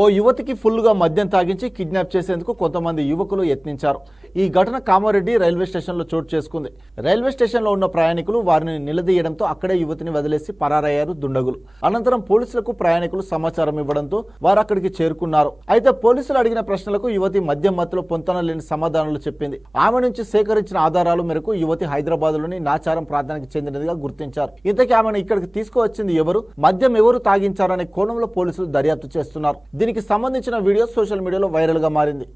ఓ యువతికి ఫుల్గా మద్యం తాగించి కిడ్నాప్ చేసేందుకు కొంతమంది యువకులు యత్నించారు. ఈ ఘటన కామారెడ్డి రైల్వే స్టేషన్లో చోటు చేసుకుంది. రైల్వే స్టేషన్లో ఉన్న ప్రయాణికులు వారిని నిలదీయడంతో అక్కడే యువతిని వదిలేసి పరారయ్యారు దుండగులు. అనంతరం పోలీసులకు ప్రయాణికులు సమాచారం ఇవ్వడంతో వారు అక్కడికి చేరుకున్నారు. అయితే పోలీసులు అడిగిన ప్రశ్నలకు యువతి మద్యం మత్తులో పొంతన లేని సమాధానాలు చెప్పింది. ఆమె నుంచి సేకరించిన ఆధారాల మేరకు యువతి హైదరాబాద్లోని నాచారం ప్రాంతానికి చెందినదిగా గుర్తించారు. ఇంతకీ ఆమెను ఇక్కడికి తీసుకువచ్చింది ఎవరు, మద్యం ఎవరు తాగించారనే కోణంలో పోలీసులు దర్యాప్తు చేస్తున్నారు. దీనికి సంబంధించిన వీడియో సోషల్ మీడియాలో వైరల్ గా మారింది.